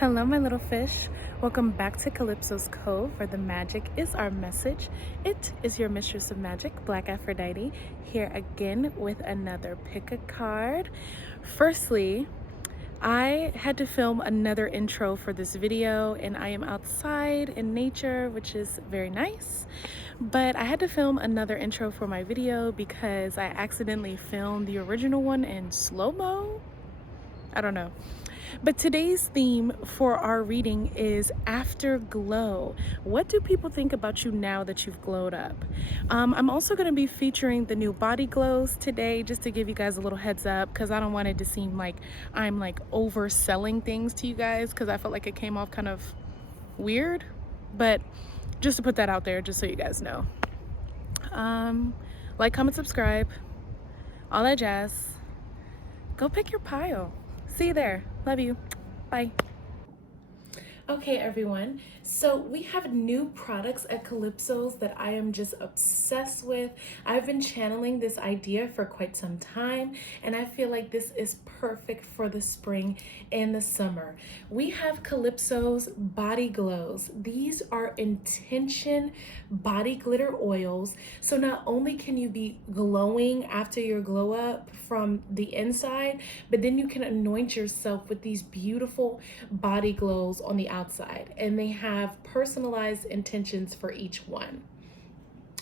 Hello, my little fish. Welcome back to Calypso's Cove, where the magic is our message. It is your mistress of magic, BlkAfroditee, here again with another pick a card. Firstly, I had to film another intro for this video, and I am outside in nature, which is very nice. But I had to film another intro for my video because I accidentally filmed the original one in slow-mo. I don't know. But today's theme for our reading is Afterglow. What do people think about you now that you've glowed up? I'm also going to be featuring the new body glows today, just to give you guys a little heads up, because I don't want it to seem like I'm like overselling things to you guys, because I felt like it came off kind of weird. But just to put that out there, just so you guys know. Like, comment, subscribe, all that jazz. Go pick your pile. See you there. Love you. Bye. Okay, everyone. So we have new products at Calypso's that I am just obsessed with. I've been channeling this idea for quite some time, and I feel like this is perfect for the spring and the summer. We have Calypso's body glows. These are intention body glitter oils. So not only can you be glowing after your glow up from the inside, but then you can anoint yourself with these beautiful body glows on the outside, and they have personalized intentions for each one.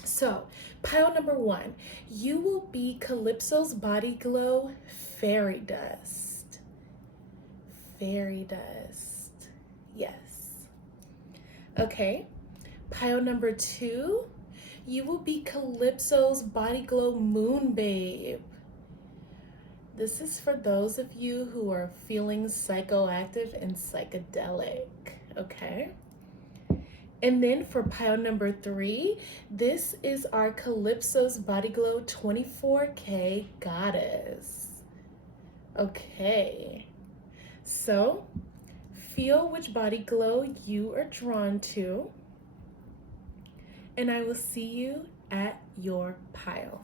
So pile number one, you will be Calypso's body glow fairy dust. Fairy dust, yes. Okay, pile number two, you will be Calypso's body glow moon babe. This is for those of you who are feeling psychoactive and psychedelic, okay? And then for pile number three, this is our Calypso's Body Glow 24K Goddess. Okay, so feel which body glow you are drawn to, and I will see you at your pile.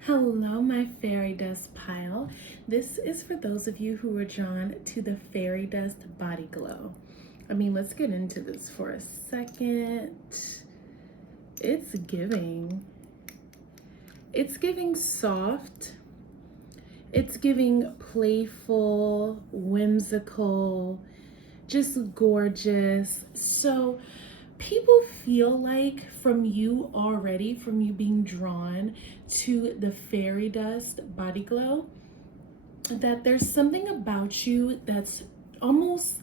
Hello, my fairy dust pile. This is for those of you who are drawn to the fairy dust body glow. I mean, let's get into this for a second. It's giving soft. It's giving playful, whimsical, just gorgeous. So people feel like from you being drawn to the fairy dust body glow, that there's something about you that's almost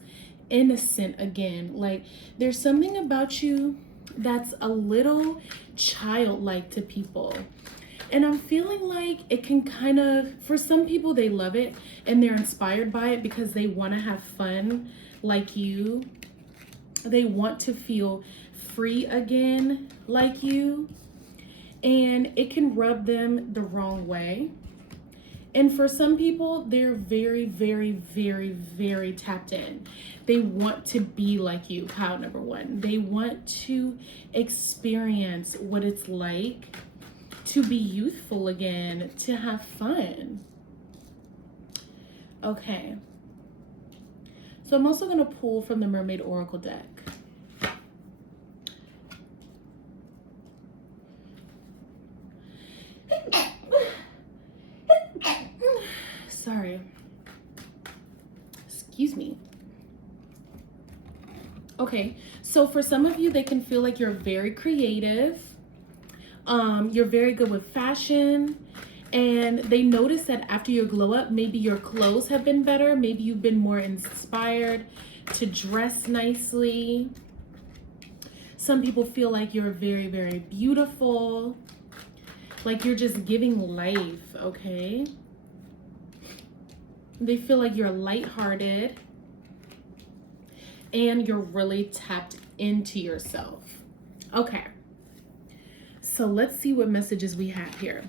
innocent again. Like there's something about you that's a little childlike to people. And I'm feeling like it can kind of, for some people, they love it and they're inspired by it because they want to have fun like you. They want to feel free again like you, and it can rub them the wrong way. And for some people, they're very, very, very, very tapped in. They want to be like you, pile number one. They want to experience what it's like to be youthful again, to have fun. Okay. So I'm also going to pull from the Mermaid Oracle deck. Sorry. Excuse me. Okay, so for some of you, they can feel like you're very creative. You're very good with fashion. And they notice that after your glow up, maybe your clothes have been better. Maybe you've been more inspired to dress nicely. Some people feel like you're very, very beautiful. Like you're just giving life, okay? They feel like you're lighthearted and you're really tapped into yourself. Okay, so let's see what messages we have here.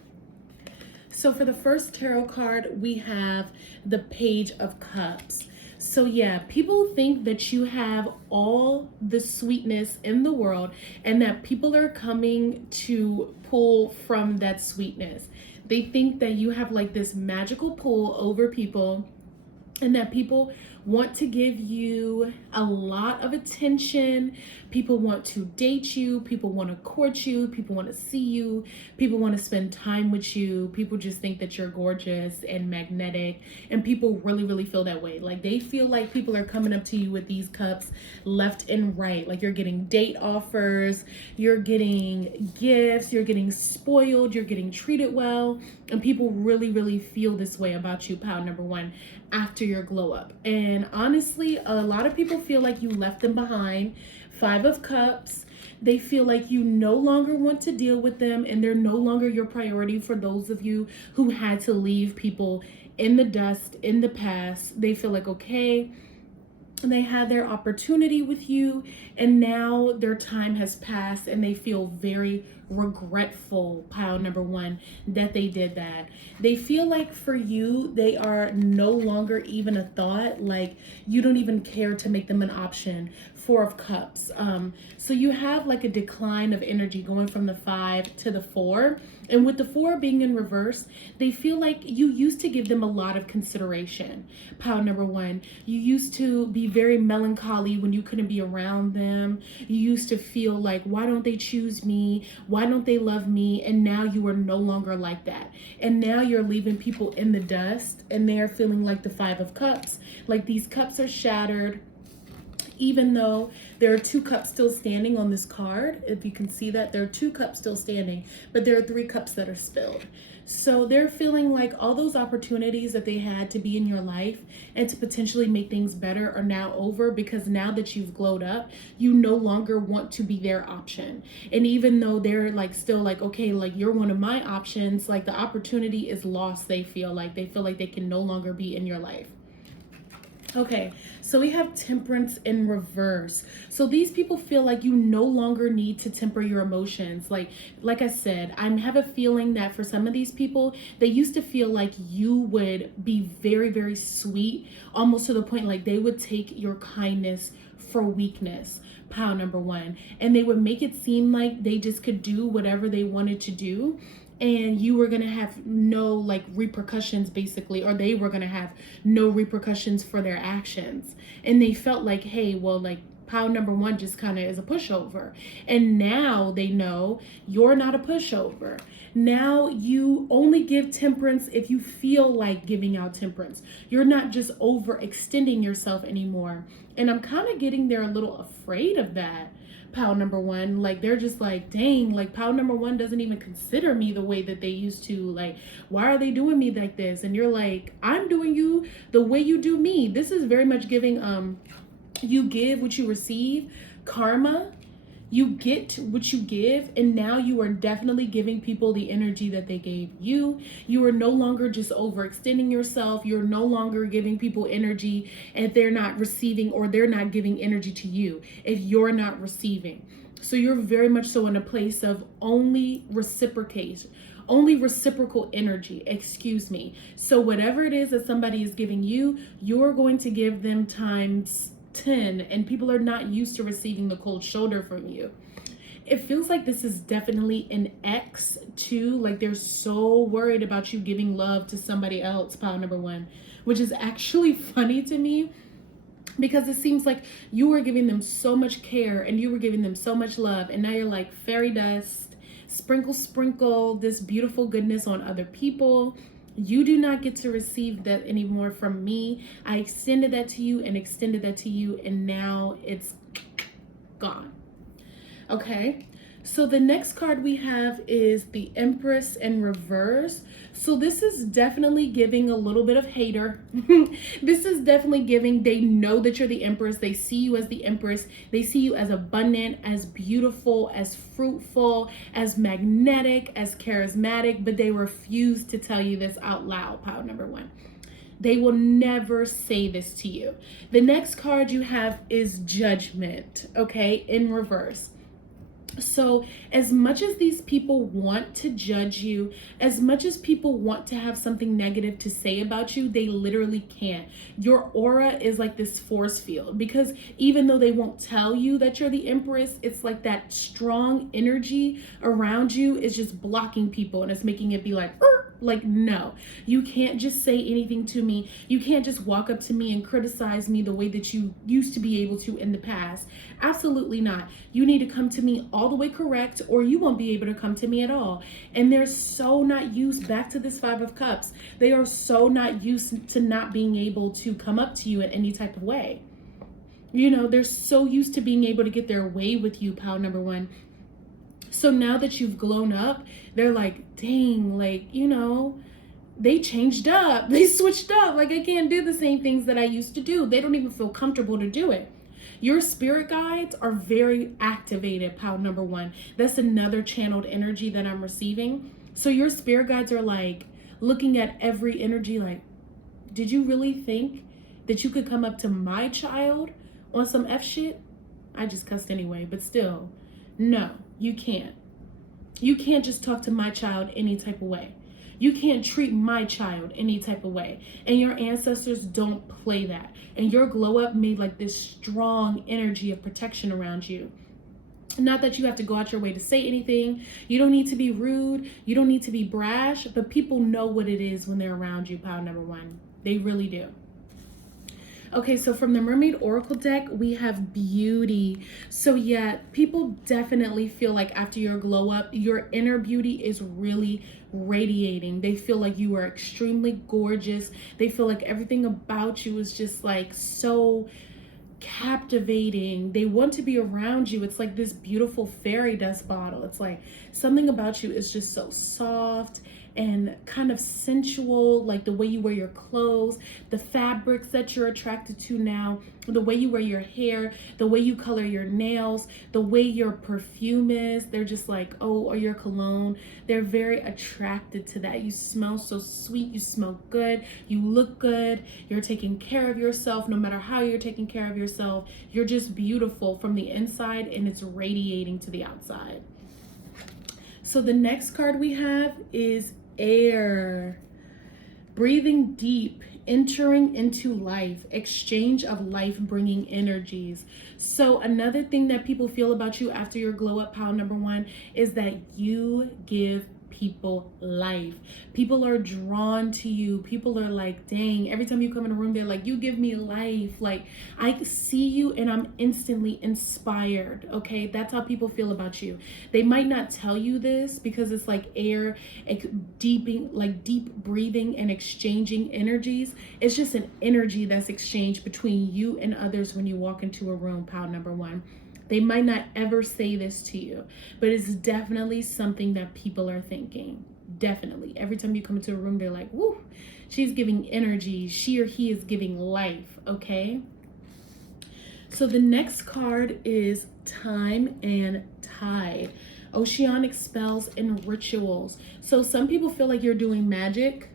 So for the first tarot card, we have the Page of Cups. So yeah, people think that you have all the sweetness in the world and that people are coming to pull from that sweetness. They think that you have like this magical pull over people and that people want to give you a lot of attention. People want to date you. People want to court you. People want to see you. People want to spend time with you. People just think that you're gorgeous and magnetic. And people really, really feel that way. Like they feel like people are coming up to you with these cups left and right. Like you're getting date offers. You're getting gifts. You're getting spoiled. You're getting treated well. And people really, really feel this way about you, pile number one, after your glow up. And honestly, a lot of people feel like you left them behind. 5 of Cups. They feel like you no longer want to deal with them, and they're no longer your priority. For those of you who had to leave people in the dust in the past, they feel like, okay, they had their opportunity with you, and now their time has passed, and they feel very regretful, pile number one, that they did that. They feel like for you, they are no longer even a thought. Like you don't even care to make them an option. 4 of Cups. So you have like a decline of energy going from the 5 to the 4. And with the 4 being in reverse, they feel like you used to give them a lot of consideration. Pile number one, you used to be very melancholy when you couldn't be around them. You used to feel like, why don't they choose me? Why don't they love me? And now you are no longer like that. And now you're leaving people in the dust, and they're feeling like the 5 of Cups. Like these cups are shattered. Even though there are 2 cups still standing on this card, if you can see that, there are 2 cups still standing, but there are 3 cups that are spilled. So they're feeling like all those opportunities that they had to be in your life and to potentially make things better are now over, because now that you've glowed up, you no longer want to be their option. And even though they're like still like, okay, like you're one of my options, like the opportunity is lost. They feel like they can no longer be in your life. Okay, so we have Temperance in reverse. So these people feel like you no longer need to temper your emotions. Like I said, I have a feeling that for some of these people, they used to feel like you would be very, very sweet, almost to the point like they would take your kindness for weakness, pile number one. And they would make it seem like they just could do whatever they wanted to do, and you were gonna have no like repercussions basically, or they were gonna have no repercussions for their actions. And they felt like, hey, well, like pile number one just kind of is a pushover. And now they know you're not a pushover. Now you only give temperance if you feel like giving out temperance. You're not just overextending yourself anymore. And I'm kind of getting they're a little afraid of that. Pile number one, like they're just like, dang, like pile number one doesn't even consider me the way that they used to. Like, why are they doing me like this? And you're like, I'm doing you the way you do me. This is very much giving you give what you receive, karma. You get what you give, and now you are definitely giving people the energy that they gave you. You are no longer just overextending yourself. You're no longer giving people energy if they're not receiving, or they're not giving energy to you if you're not receiving. So you're very much so in a place of only reciprocation. Only reciprocal energy, excuse me. So whatever it is that somebody is giving you, you're going to give them times 10, and people are not used to receiving the cold shoulder from you. It feels like this is definitely an X too. Like they're so worried about you giving love to somebody else, pile number one, which is actually funny to me, because it seems like you were giving them so much care and you were giving them so much love, and now you're like fairy dust, sprinkle this beautiful goodness on other people. You do not get to receive that anymore from me. I extended that to you and extended that to you, and now it's gone. Okay, so the next card we have is the Empress in reverse. So this is definitely giving a little bit of hater. This is definitely giving, they know that you're the Empress. They see you as the Empress. They see you as abundant, as beautiful, as fruitful, as magnetic, as charismatic, but they refuse to tell you this out loud, pile number one. They will never say this to you. The next card you have is Judgment, okay, in reverse. So as much as these people want to judge you, as much as people want to have something negative to say about you, they literally can't. Your aura is like this force field, because even though they won't tell you that you're the Empress, it's like that strong energy around you is just blocking people, and it's making it be like, Like, no, you can't just say anything to me. You can't just walk up to me and criticize me the way that you used to be able to in the past. Absolutely not. You need to come to me all the way correct, or you won't be able to come to me at all. And they're so not used, back to this Five of Cups, they are so not used to not being able to come up to you in any type of way. You know, they're so used to being able to get their way with you, pile number one. So now that you've grown up, they're like, dang, like, you know, they changed up. They switched up. Like, I can't do the same things that I used to do. They don't even feel comfortable to do it. Your spirit guides are very activated, pile number one. That's another channeled energy that I'm receiving. So your spirit guides are like looking at every energy like, did you really think that you could come up to my child on some F shit? I just cussed anyway, but still, no, you can't. You can't just talk to my child any type of way. You can't treat my child any type of way. And your ancestors don't play that. And your glow up made like this strong energy of protection around you. Not that you have to go out your way to say anything. You don't need to be rude. You don't need to be brash, but people know what it is when they're around you, pile number one. They really do. Okay, so from the Mermaid Oracle deck, we have beauty. So yeah, people definitely feel like after your glow up, your inner beauty is really radiating. They feel like you are extremely gorgeous. They feel like everything about you is just like so captivating. They want to be around you. It's like this beautiful fairy dust bottle. It's like something about you is just so soft and kind of sensual, like the way you wear your clothes, the fabrics that you're attracted to now, the way you wear your hair, the way you color your nails, the way your perfume is. They're just like, oh, or your cologne. They're very attracted to that. You smell so sweet, you smell good, you look good, you're taking care of yourself. No matter how you're taking care of yourself, you're just beautiful from the inside and it's radiating to the outside. So the next card we have is air. Breathing deep, entering into life, exchange of life bringing energies. So another thing that people feel about you after your glow up, pile number one, is that you give people life. People are drawn to you. People are like, dang, every time you come in a room, they're like, you give me life. Like, I see you and I'm instantly inspired. Okay, that's how people feel about you. They might not tell you this because it's like air, deep breathing and exchanging energies. It's just an energy that's exchanged between you and others when you walk into a room, pile number one. They might not ever say this to you, but it's definitely something that people are thinking. Definitely. Every time you come into a room, they're like, woo, she's giving energy. She or he is giving life, okay? So the next card is time and tide. Oceanic spells and rituals. So some people feel like you're doing magic.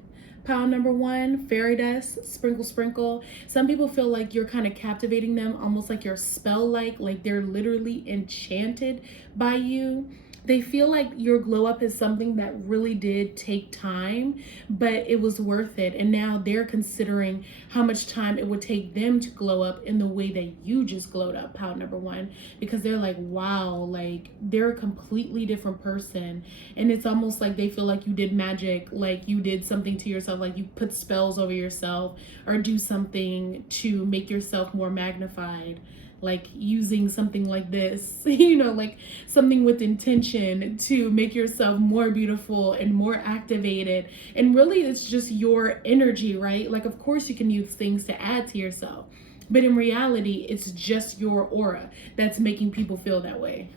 Pile number one, fairy dust, sprinkle, sprinkle. Some people feel like you're kind of captivating them, almost like you're spell-like they're literally enchanted by you. They feel like your glow up is something that really did take time, but it was worth it. And now they're considering how much time it would take them to glow up in the way that you just glowed up, pile number one, because they're like, wow, like they're a completely different person. And it's almost like they feel like you did magic, like you did something to yourself, like you put spells over yourself or do something to make yourself more magnified. Like using something like this, you know, like something with intention to make yourself more beautiful and more activated. And really it's just your energy, right? Like, of course you can use things to add to yourself, but in reality, it's just your aura that's making people feel that way.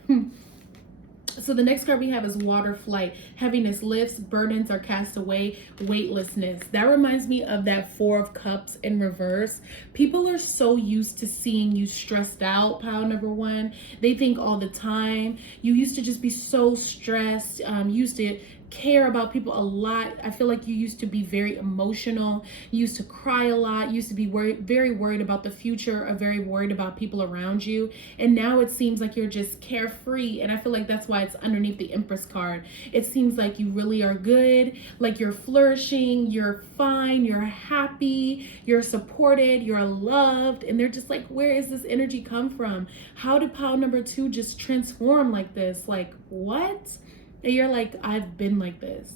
So the next card we have is water flight. Heaviness lifts, burdens are cast away, weightlessness. That reminds me of that Four of Cups in reverse. People are so used to seeing you stressed out, pile number one. They think all the time. You used to just be so stressed. Used to care about people a lot. I feel like you used to be very emotional. You used to cry a lot. You used to be very worried about the future, or very worried about people around you. And now it seems like you're just carefree. And I feel like that's why it's underneath the Empress card. It seems like you really are good, like you're flourishing, you're fine, you're happy, you're supported, you're loved. And they're just like, where is this energy come from? How did pile number two just transform like this? Like, what? And you're like, I've been like this.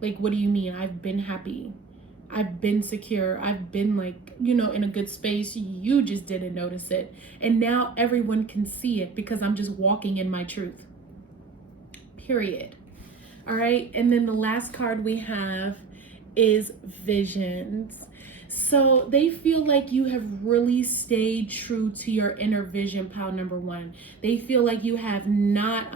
Like, what do you mean? I've been happy. I've been secure. I've been like, you know, in a good space. You just didn't notice it. And now everyone can see it because I'm just walking in my truth. Period. All right. And then the last card we have is Visions. So they feel like you have really stayed true to your inner vision, pile number one. They feel like you have not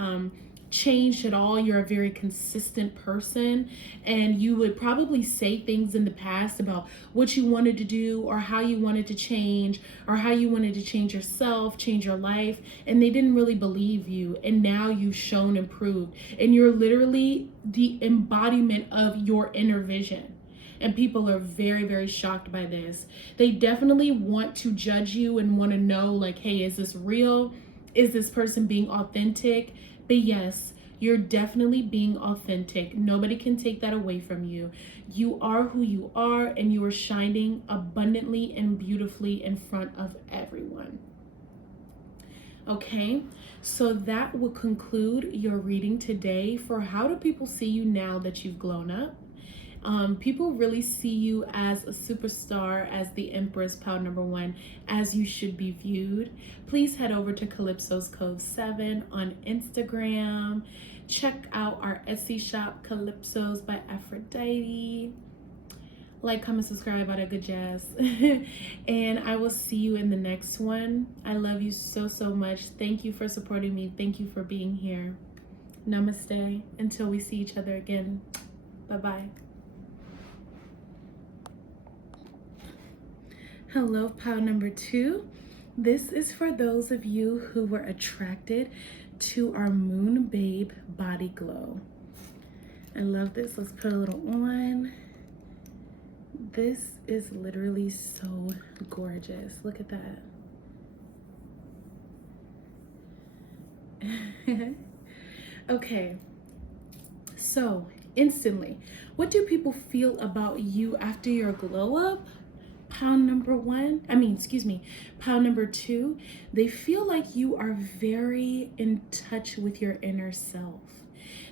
changed at all. You're a very consistent person, and you would probably say things in the past about what you wanted to do or how you wanted to change or how you wanted to change yourself, change your life, and they didn't really believe you. And now you've shown and proved, and you're literally the embodiment of your inner vision. And people are very, very shocked by this. They definitely want to judge you and want to know, like, hey, is this real? Is this person being authentic? But yes, you're definitely being authentic. Nobody can take that away from you. You are who you are, and you are shining abundantly and beautifully in front of everyone. Okay, so that will conclude your reading today for how do people see you now that you've grown up. People really see you as a superstar, as the Empress, pile number one, as you should be viewed. Please head over to Calypso's Cove 7 on Instagram. Check out our Etsy shop, Calypso's by Aphrodite. Like, comment, subscribe, all that good jazz. And I will see you in the next one. I love you so, so much. Thank you for supporting me. Thank you for being here. Namaste. Until we see each other again. Bye-bye. Hello, pile number two. This is for those of you who were attracted to our Moon Babe Body Glow. I love this. Let's put a little on. This is literally so gorgeous. Look at that. Okay, so instantly, what do people feel about you after your glow up? Pile number two, they feel like you are very in touch with your inner self.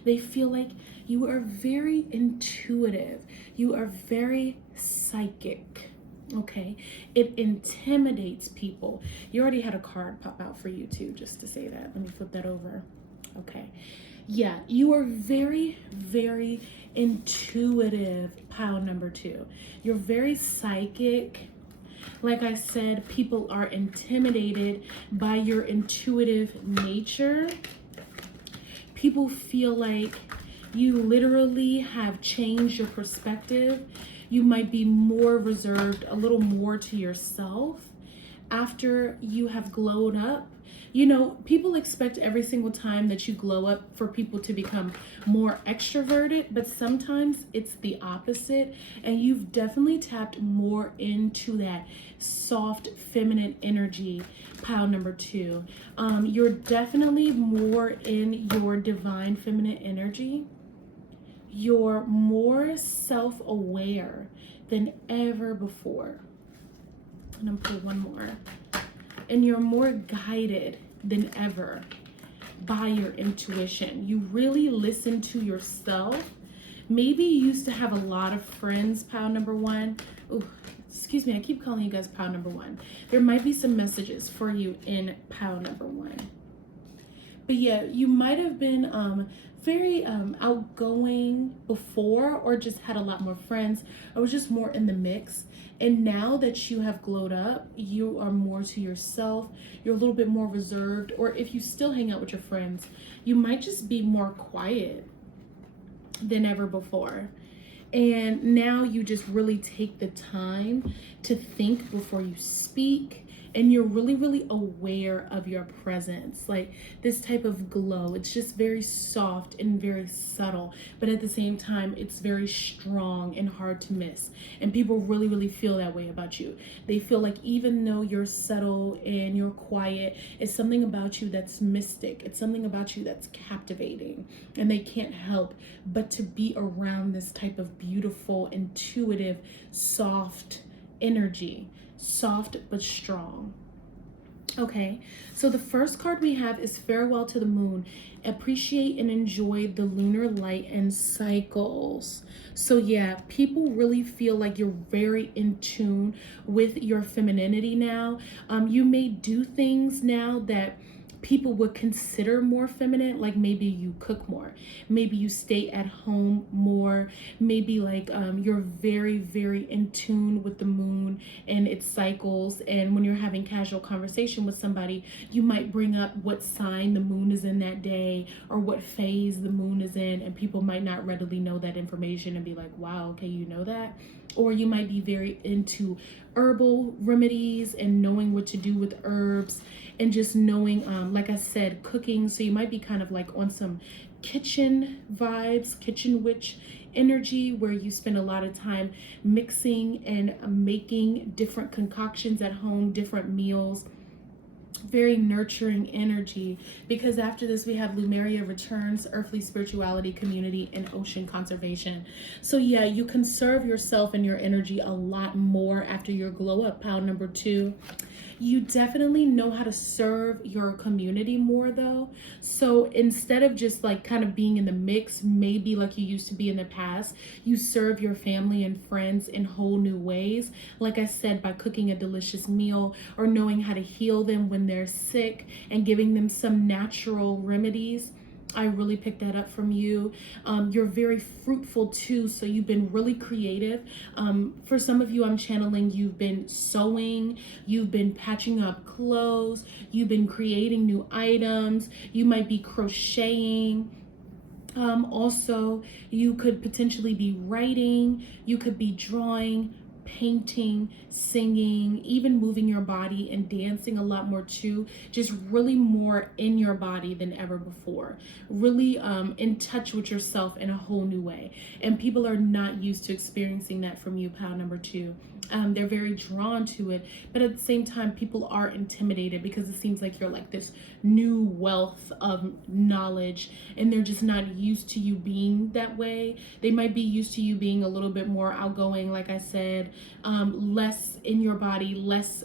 They feel like you are very intuitive. You are very psychic. Okay, it intimidates people. You already had a card pop out for you too, just to say that. Let me flip that over. Okay, yeah, you are very, very intuitive, pile number two. You're very psychic. Like I said, people are intimidated by your intuitive nature. People feel like you literally have changed your perspective. You might be more reserved, a little more to yourself after you have glowed up. You know, people expect every single time that you glow up for people to become more extroverted, but sometimes it's the opposite, and you've definitely tapped more into that soft feminine energy, pile number two. You're definitely more in your divine feminine energy. You're more self-aware than ever before. And I'm gonna put one more. And you're more guided than ever by your intuition. You really listen to yourself. Maybe you used to have a lot of friends, pile number one. Ooh, excuse me, I keep calling you guys pile number one. There might be some messages for you in pile number one. But yeah, you might have been very outgoing before, or just had a lot more friends, or was just more in the mix. And now that you have glowed up, you are more to yourself. You're a little bit more reserved, or if you still hang out with your friends, you might just be more quiet than ever before. And now you just really take the time to think before you speak. And you're really, really aware of your presence. Like this type of glow, it's just very soft and very subtle, but at the same time, it's very strong and hard to miss. And people really, really feel that way about you. They feel like even though you're subtle and you're quiet, it's something about you that's mystic. It's something about you that's captivating. And they can't help but to be around this type of beautiful, intuitive, soft energy. Soft but strong. Okay, so the first card we have is Farewell to the Moon. Appreciate and enjoy the lunar light and cycles. So yeah, people really feel like you're very in tune with your femininity now. You may do things now that people would consider more feminine, like maybe you cook more, maybe you stay at home more, maybe like you're very in tune with the moon and its cycles. And when you're having casual conversation with somebody, you might bring up what sign the moon is in that day or what phase the moon is in, and people might not readily know that information and be like, wow, okay, you know that. Or you might be very into herbal remedies and knowing what to do with herbs, and just knowing, like I said, cooking. So you might be kind of like on some kitchen vibes, kitchen witch energy, where you spend a lot of time mixing and making different concoctions at home, different meals. Very nurturing energy, because after this we have Lumeria returns, earthly spirituality, community, and ocean conservation. So yeah, you conserve yourself and your energy a lot more after your glow up, pile number 2. You definitely know how to serve your community more though. So instead of just like kind of being in the mix, maybe like you used to be in the past, you serve your family and friends in whole new ways. Like I said, by cooking a delicious meal or knowing how to heal them when they're sick and giving them some natural remedies. I really picked that up from you. You're very fruitful too, so you've been really creative. For some of you, I'm channeling, you've been sewing, you've been patching up clothes, you've been creating new items, you might be crocheting. Also, you could potentially be writing, you could be drawing, painting, singing, even moving your body and dancing a lot more too. Just really more in your body than ever before. Really in touch with yourself in a whole new way. And people are not used to experiencing that from you, pile number 2. They're very drawn to it, but at the same time, people are intimidated because it seems like you're like this new wealth of knowledge, and they're just not used to you being that way. They might be used to you being a little bit more outgoing, like I said, less in your body, less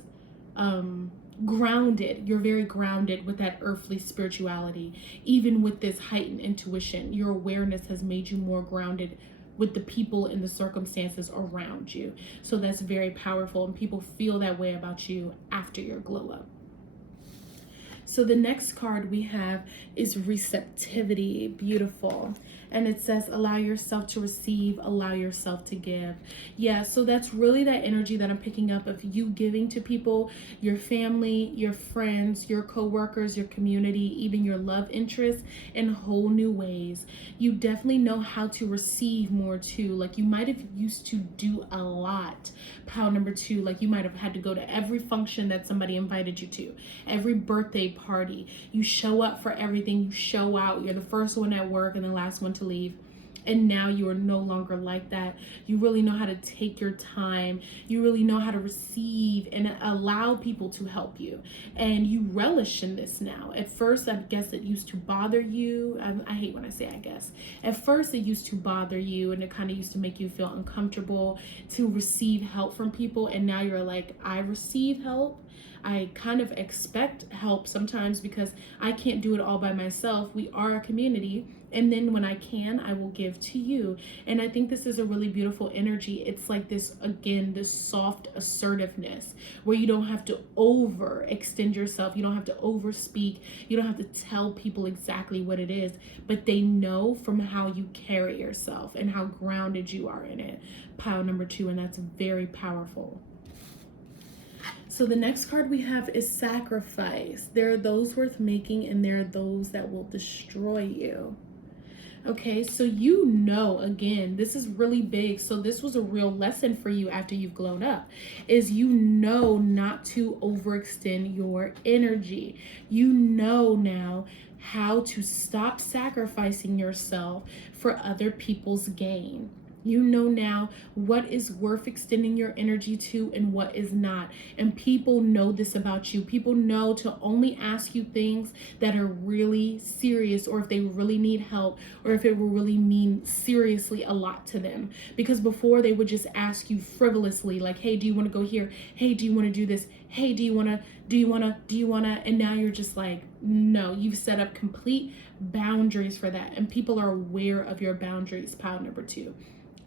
grounded. You're very grounded with that earthly spirituality. Even with this heightened intuition, your awareness has made you more grounded with the people and the circumstances around you. So that's very powerful, and people feel that way about you after your glow up. So the next card we have is receptivity. Beautiful. And it says, allow yourself to receive, allow yourself to give. Yeah, so that's really that energy that I'm picking up of you giving to people, your family, your friends, your co-workers, your community, even your love interests in whole new ways. You definitely know how to receive more too. Like you might have used to do a lot, pile number 2. Like you might have had to go to every function that somebody invited you to, every birthday party. You show up for everything, you show out. You're the first one at work and the last one to leave. And now you are no longer like that. You really know how to take your time. You really know how to receive and allow people to help you. And you relish in this now. At first, I guess it used to bother you. I hate when I say I guess. At first, it used to bother you, and it kind of used to make you feel uncomfortable to receive help from people. And now you're like, I receive help. I kind of expect help sometimes because I can't do it all by myself. We are a community. And then when I can, I will give to you. And I think this is a really beautiful energy. It's like this, again, this soft assertiveness where you don't have to overextend yourself. You don't have to overspeak. You don't have to tell people exactly what it is, but they know from how you carry yourself and how grounded you are in it. Pile number 2, and that's very powerful. So the next card we have is sacrifice. There are those worth making, and there are those that will destroy you. Okay, so you know, again, this is really big. So this was a real lesson for you after you've grown up, is you know not to overextend your energy. You know now how to stop sacrificing yourself for other people's gain. You know now what is worth extending your energy to and what is not. And people know this about you. People know to only ask you things that are really serious, or if they really need help, or if it will really mean seriously a lot to them. Because before they would just ask you frivolously, like, hey, do you want to go here? Hey, do you want to do this? hey, do you want to, and now you're just like, no, you've set up complete boundaries for that. And people are aware of your boundaries, pile number 2.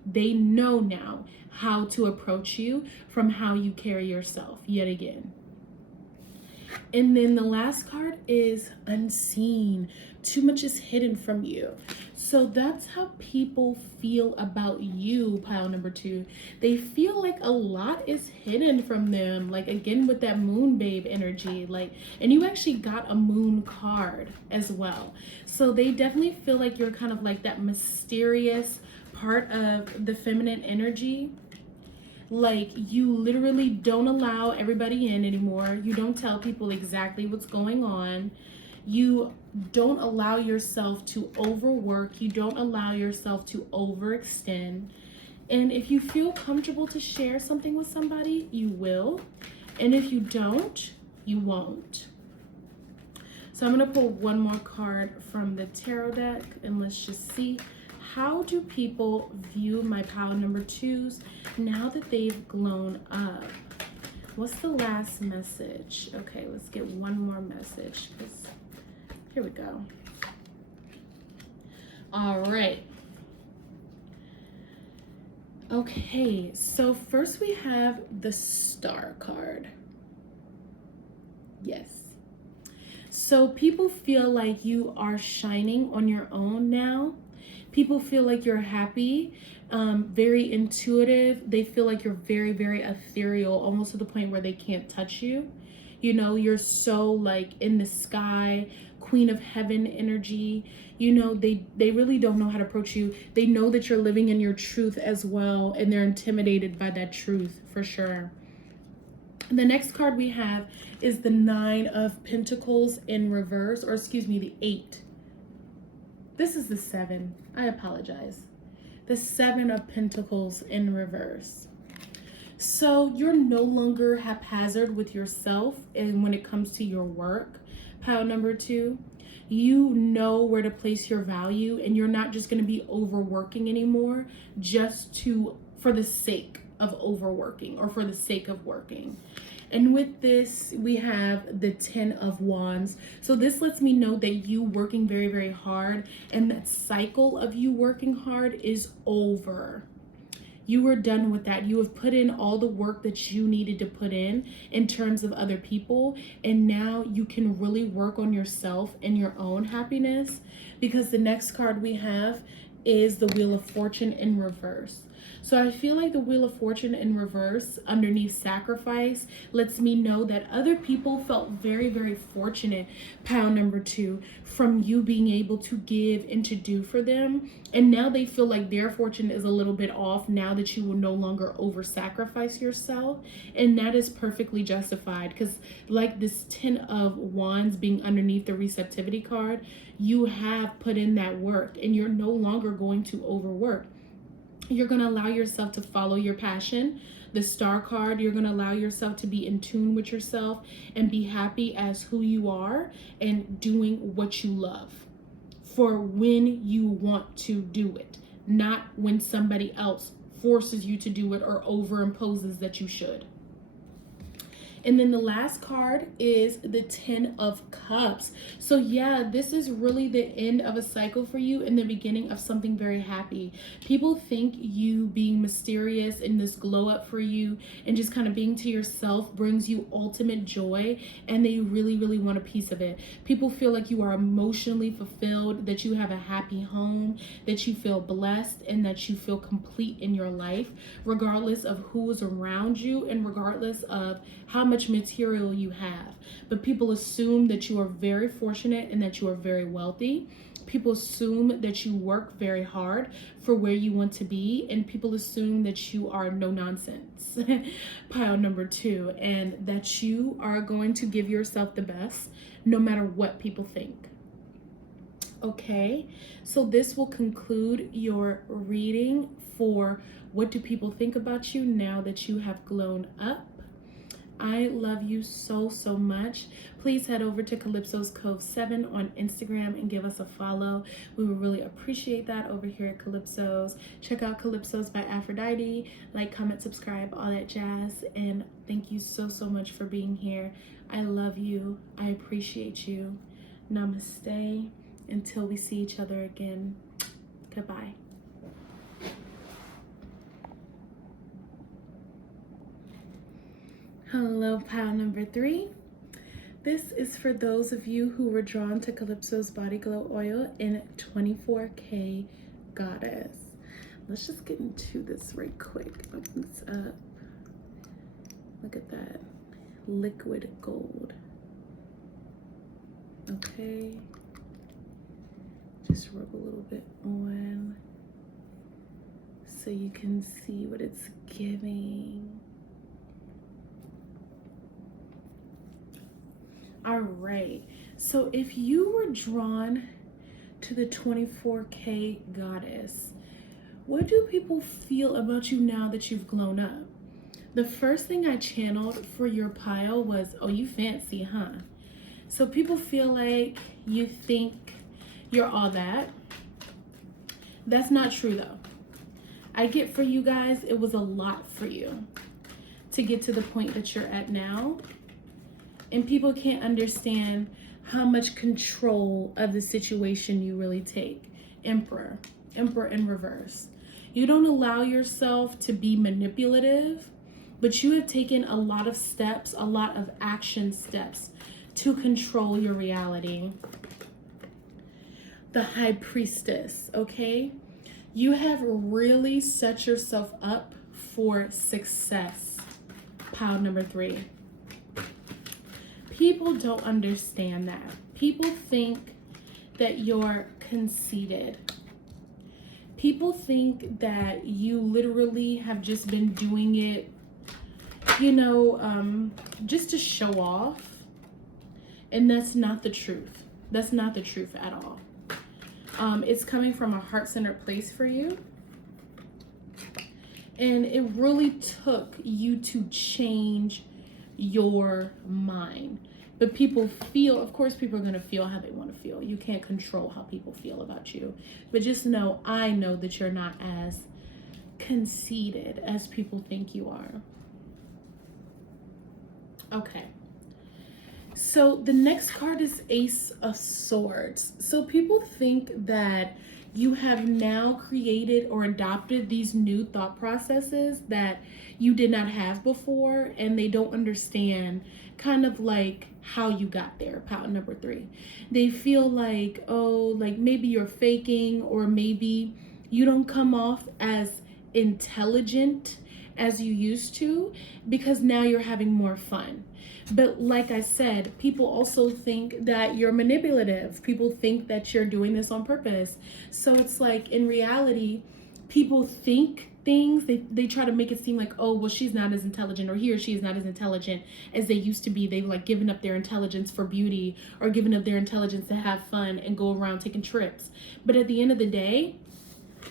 They know now how to approach you from how you carry yourself yet again. And then the last card is unseen. Too much is hidden from you. So that's how people feel about you, pile number 2. They feel like a lot is hidden from them. Like, again, with that moon babe energy, like, and you actually got a moon card as well. So they definitely feel like you're kind of like that mysterious part of the feminine energy. Like, you literally don't allow everybody in anymore. You don't tell people exactly what's going on. You don't allow yourself to overwork. You don't allow yourself to overextend. And if you feel comfortable to share something with somebody, you will. And if you don't, you won't. So I'm going to pull one more card from the tarot deck, and let's just see. How do people view my pile number 2s now that they've grown up? What's the last message? Okay, let's get one more message. Here we go. All right. Okay, so first we have the Star card. Yes. So people feel like you are shining on your own now. People feel like you're happy, very intuitive. They feel like you're very, very ethereal, almost to the point where they can't touch you. You know, you're so like in the sky, queen of heaven energy. You know, they really don't know how to approach you. They know that you're living in your truth as well, and they're intimidated by that truth for sure. The next card we have is the 9 of Pentacles in reverse, or excuse me, the 8. This is the 7. I apologize. The 7 of Pentacles in reverse. So you're no longer haphazard with yourself, and when it comes to your work, pile number 2, you know where to place your value, and you're not just going to be overworking anymore just for the sake of overworking or for the sake of working. And with this, we have the 10 of Wands. So this lets me know that you working very, very hard, and that cycle of you working hard is over. You are done with that. You have put in all the work that you needed to put in terms of other people. And now you can really work on yourself and your own happiness, because the next card we have is the Wheel of Fortune in reverse. So I feel like the Wheel of Fortune in reverse underneath sacrifice lets me know that other people felt very, very fortunate, pile number 2, from you being able to give and to do for them. And now they feel like their fortune is a little bit off now that you will no longer over sacrifice yourself. And that is perfectly justified, because like this 10 of Wands being underneath the receptivity card, you have put in that work and you're no longer going to overwork. You're going to allow yourself to follow your passion. The Star card, you're going to allow yourself to be in tune with yourself and be happy as who you are and doing what you love for when you want to do it, not when somebody else forces you to do it or overimposes that you should. And then the last card is the 10 of Cups. So yeah, this is really the end of a cycle for you and the beginning of something very happy. People think you being mysterious and this glow up for you and just kind of being to yourself brings you ultimate joy, and they really, really want a piece of it. People feel like you are emotionally fulfilled, that you have a happy home, that you feel blessed, and that you feel complete in your life, regardless of who is around you and regardless of how much material you have. But people assume that you are very fortunate and that you are very wealthy. People assume that you work very hard for where you want to be, and people assume that you are no nonsense, pile number 2, and that you are going to give yourself the best no matter what people think. Okay, so this will conclude your reading for what do people think about you now that you have grown up. I love you so, so much. Please head over to Calypso's Cove 7 on Instagram and give us a follow. We would really appreciate that over here at Calypso's. Check out Calypso's by Aphrodite. Like, comment, subscribe, all that jazz. And thank you so, so much for being here. I love you. I appreciate you. Namaste. Until we see each other again. Goodbye. Hello, pile number 3. This is for those of you who were drawn to Calypso's Body Glow Oil in 24K Goddess. Let's just get into this right quick. Open this up. Look at that. Liquid gold. Okay. Just rub a little bit on so you can see what it's giving. All right, so if you were drawn to the 24K Goddess, what do people feel about you now that you've grown up? The first thing I channeled for your pile was, oh, you fancy, huh? So people feel like you think you're all that. That's not true though. I get for you guys, it was a lot for you to get to the point that you're at now. And people can't understand how much control of the situation you really take. Emperor in reverse. You don't allow yourself to be manipulative, but you have taken a lot of steps, a lot of action steps to control your reality. The High Priestess, okay? You have really set yourself up for success. Pile number 3. People don't understand that. People think that you're conceited. People think that you literally have just been doing it, you know, just to show off. And that's not the truth. That's not the truth at all. It's coming from a heart-centered place for you. And it really took you to change your mind. But people feel, of course people are going to feel how they want to feel. You can't control how people feel about you. But just know, I know that you're not as conceited as people think you are. Okay. So the next card is Ace of Swords. So people think that you have now created or adopted these new thought processes that you did not have before, and they don't understand kind of like how you got there. Pile number 3. They feel like, oh, like maybe you're faking, or maybe you don't come off as intelligent as you used to because now you're having more fun. But like I said, people also think that you're manipulative. People think that you're doing this on purpose. So it's like, in reality, people think things, they try to make it seem like, oh, well, she's not as intelligent, or he or she is not as intelligent as they used to be. They've like given up their intelligence for beauty, or given up their intelligence to have fun and go around taking trips. But at the end of the day,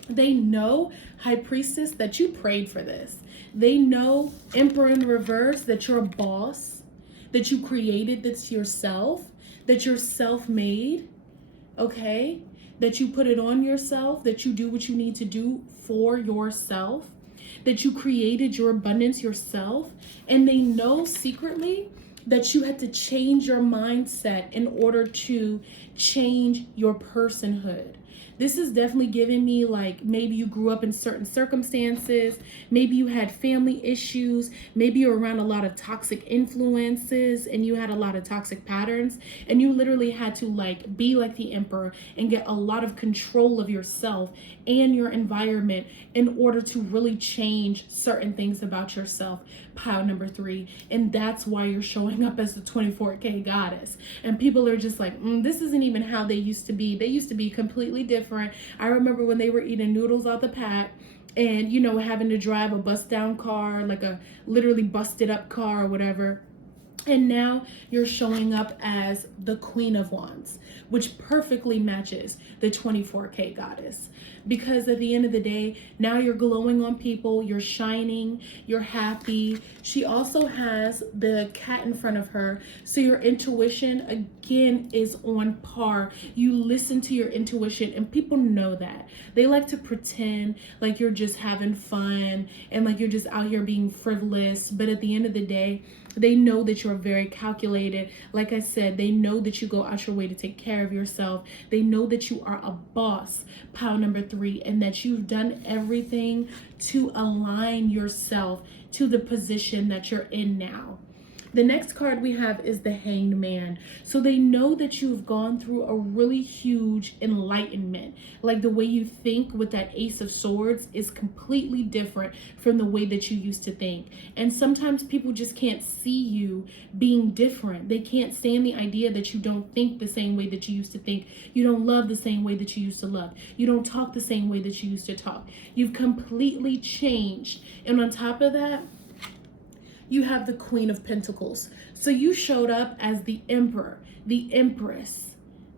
they know, High Priestess, that you prayed for this. They know, Emperor in reverse, that you're a boss, that you created this yourself, that you're self-made, okay? That you put it on yourself, that you do what you need to do for yourself, that you created your abundance yourself. And they know secretly that you had to change your mindset in order to change your personhood. This is definitely giving me like, maybe you grew up in certain circumstances, maybe you had family issues, maybe you're around a lot of toxic influences and you had a lot of toxic patterns, and you literally had to like be like the Emperor and get a lot of control of yourself and your environment in order to really change certain things about yourself. Pile number 3. And that's why you're showing up as the 24K Goddess. And people are just like, this isn't even how they used to be. They used to be completely different. I remember when they were eating noodles out the pack, and, you know, having to drive a bust down car, like a literally busted up car or whatever. And now you're showing up as the Queen of Wands, which perfectly matches the 24K goddess. Because at the end of the day, now you're glowing on people, you're shining, you're happy. She also has the cat in front of her, so your intuition again is on par. You listen to your intuition, and people know that. They like to pretend like you're just having fun and like you're just out here being frivolous, but at the end of the day, they know that you're very calculated. Like I said, they know that you go out your way to take care of yourself. They know that you are a boss, pile number 3, and that you've done everything to align yourself to the position that you're in now. The next card we have is the Hanged Man. So they know that you've gone through a really huge enlightenment. Like the way you think with that Ace of Swords is completely different from the way that you used to think. And sometimes people just can't see you being different. They can't stand the idea that you don't think the same way that you used to think. You don't love the same way that you used to love. You don't talk the same way that you used to talk. You've completely changed. And on top of that, you have the Queen of Pentacles. So you showed up as the Emperor, the Empress,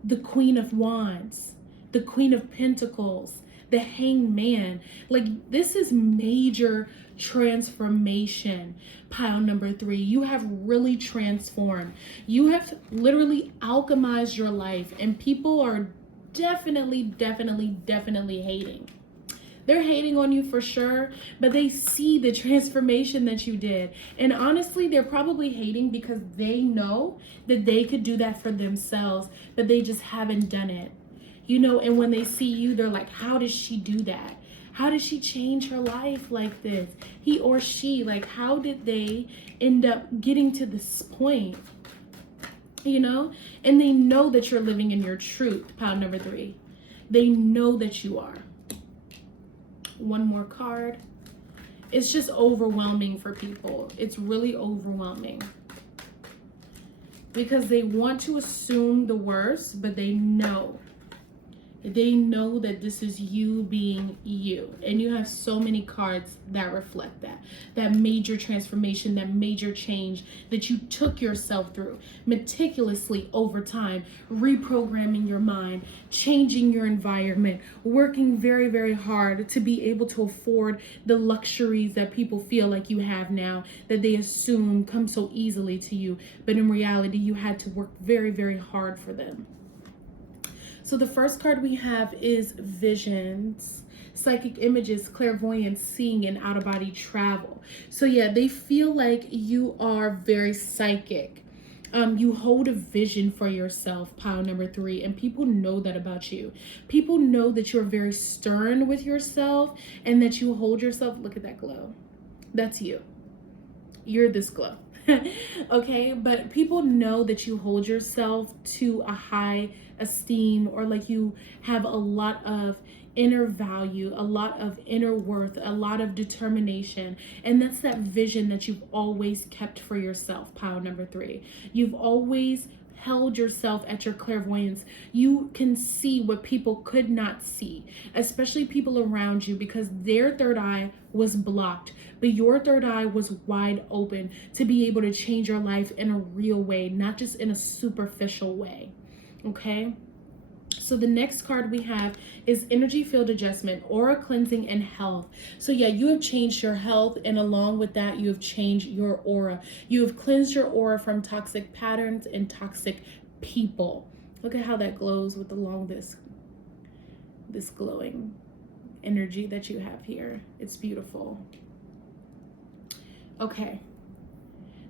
the Queen of Wands, the Queen of Pentacles, the Hanged Man. Like, this is major transformation, pile number 3. You have really transformed. You have literally alchemized your life, and people are definitely hating. They're hating on you for sure, but they see the transformation that you did. And honestly, they're probably hating because they know that they could do that for themselves, but they just haven't done it. You know, and when they see you, they're like, how does she do that? How did she change her life like this? He or she, like, how did they end up getting to this point? You know, and they know that you're living in your truth, pile number 3. They know that you are. One more card. It's just overwhelming for people. It's really overwhelming because they want to assume the worst, but they know that this is you being you. And you have so many cards that reflect that major transformation, that major change that you took yourself through meticulously over time, reprogramming your mind, changing your environment, working very hard to be able to afford the luxuries that people feel like you have now, that they assume come so easily to you. But in reality, you had to work very hard for them. So the first card we have is visions, psychic images, clairvoyance, seeing, and out-of-body travel. So yeah, they feel like you are very psychic. You hold a vision for yourself, pile number 3, and people know that about you. People know that you're very stern with yourself and that you hold yourself. Look at that glow. That's you. You're this glow. Okay, but people know that you hold yourself to a high esteem, or like you have a lot of inner value, a lot of inner worth, a lot of determination. And that's that vision that you've always kept for yourself, pile number 3. You've always held yourself at your clairvoyance. You can see what people could not see, especially people around you, because their third eye was blocked, but your third eye was wide open to be able to change your life in a real way, not just in a superficial way. Okay? So the next card we have is energy field adjustment, aura cleansing, and health. So yeah, you have changed your health, and along with that, you have changed your aura. You have cleansed your aura from toxic patterns and toxic people. Look at how that glows with along this glowing energy that you have here. It's beautiful. Okay.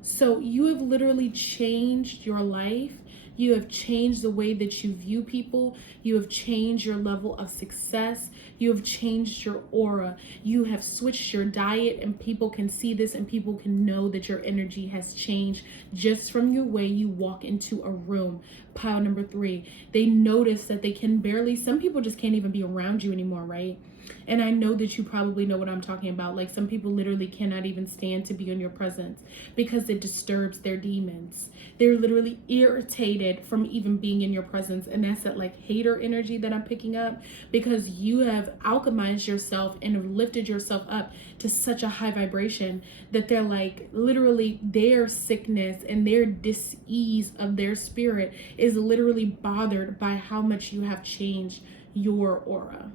So you have literally changed your life. You have changed the way that you view people. You have changed your level of success. You have changed your aura. You have switched your diet, and people can see this, and people can know that your energy has changed just from your way you walk into a room. Pile number 3. They notice that they can barely, some people just can't even be around you anymore, right? And I know that you probably know what I'm talking about. Like, some people literally cannot even stand to be in your presence because it disturbs their demons. They're literally irritated from even being in your presence. And that's that like hater energy that I'm picking up, because you have alchemized yourself and have lifted yourself up to such a high vibration that they're like, literally their sickness and their dis-ease of their spirit is literally bothered by how much you have changed your aura.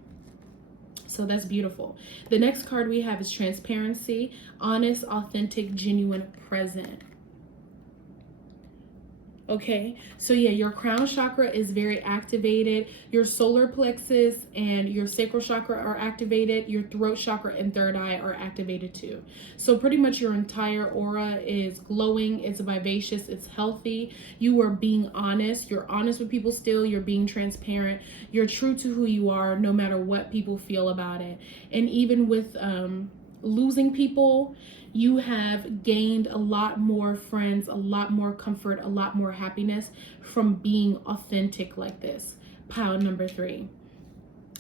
So that's beautiful. The next card we have is transparency, honest, authentic, genuine, present. Okay, so yeah, your crown chakra is very activated. Your solar plexus and your sacral chakra are activated. Your throat chakra and third eye are activated too. So pretty much your entire aura is glowing, it's vivacious, it's healthy. You are being honest. You're honest with people still. You're being transparent. You're true to who you are, no matter what people feel about it. And even with losing people, you have gained a lot more friends, a lot more comfort, a lot more happiness from being authentic like this. Pile number 3.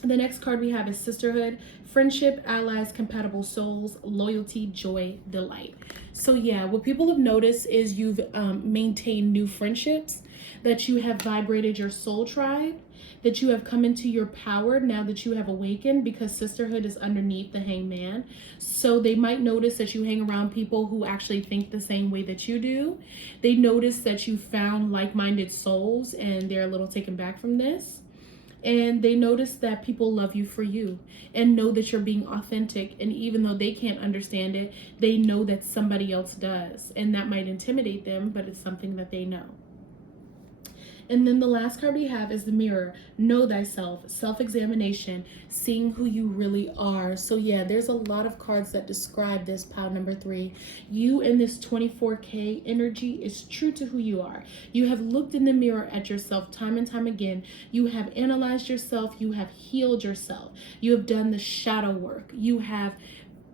The next card we have is sisterhood, friendship, allies, compatible souls, loyalty, joy, delight. So yeah, what people have noticed is you've maintained new friendships, that you have vibrated your soul tribe, that you have come into your power now that you have awakened, because sisterhood is underneath the hangman. So they might notice that you hang around people who actually think the same way that you do. They notice that you found like-minded souls and they're a little taken back from this. And they notice that people love you for you and know that you're being authentic. And even though they can't understand it, they know that somebody else does. And that might intimidate them, but it's something that they know. And then the last card we have is the mirror. Know thyself, self-examination, seeing who you really are. So yeah, there's a lot of cards that describe this pile number 3. You in this 24K energy is true to who you are. You have looked in the mirror at yourself time and time again. You have analyzed yourself. You have healed yourself. You have done the shadow work. You have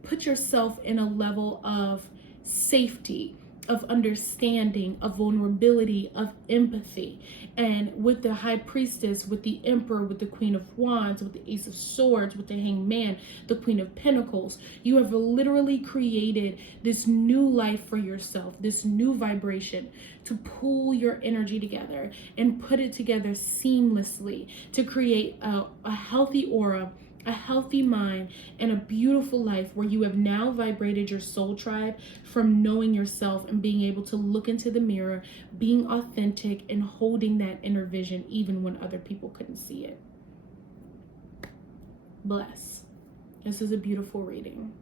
put yourself in a level of safety, of understanding, of vulnerability, of empathy. And with the High Priestess, with the Emperor, with the Queen of Wands, with the Ace of Swords, with the Hangman, the Queen of Pentacles, you have literally created this new life for yourself, this new vibration, to pull your energy together and put it together seamlessly to create a healthy aura, a healthy mind, and a beautiful life where you have now vibrated your soul tribe from knowing yourself and being able to look into the mirror, being authentic, and holding that inner vision even when other people couldn't see it. Bless. This is a beautiful reading.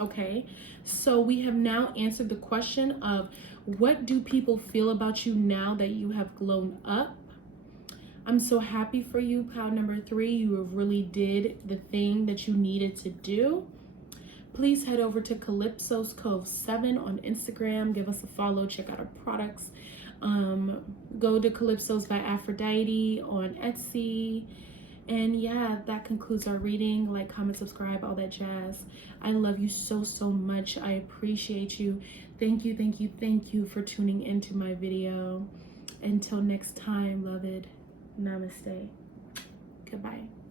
Okay, so we have now answered the question of, what do people feel about you now that you have grown up? I'm so happy for you, pile number 3. You have really did the thing that you needed to do. Please head over to Calypso's Cove 7 on Instagram. Give us a follow. Check out our products. Go to Calypso's by Aphrodite on Etsy. And yeah, that concludes our reading. Like, comment, subscribe, all that jazz. I love you so, so much. I appreciate you. Thank you, thank you, thank you for tuning into my video. Until next time, beloved. Namaste. Goodbye.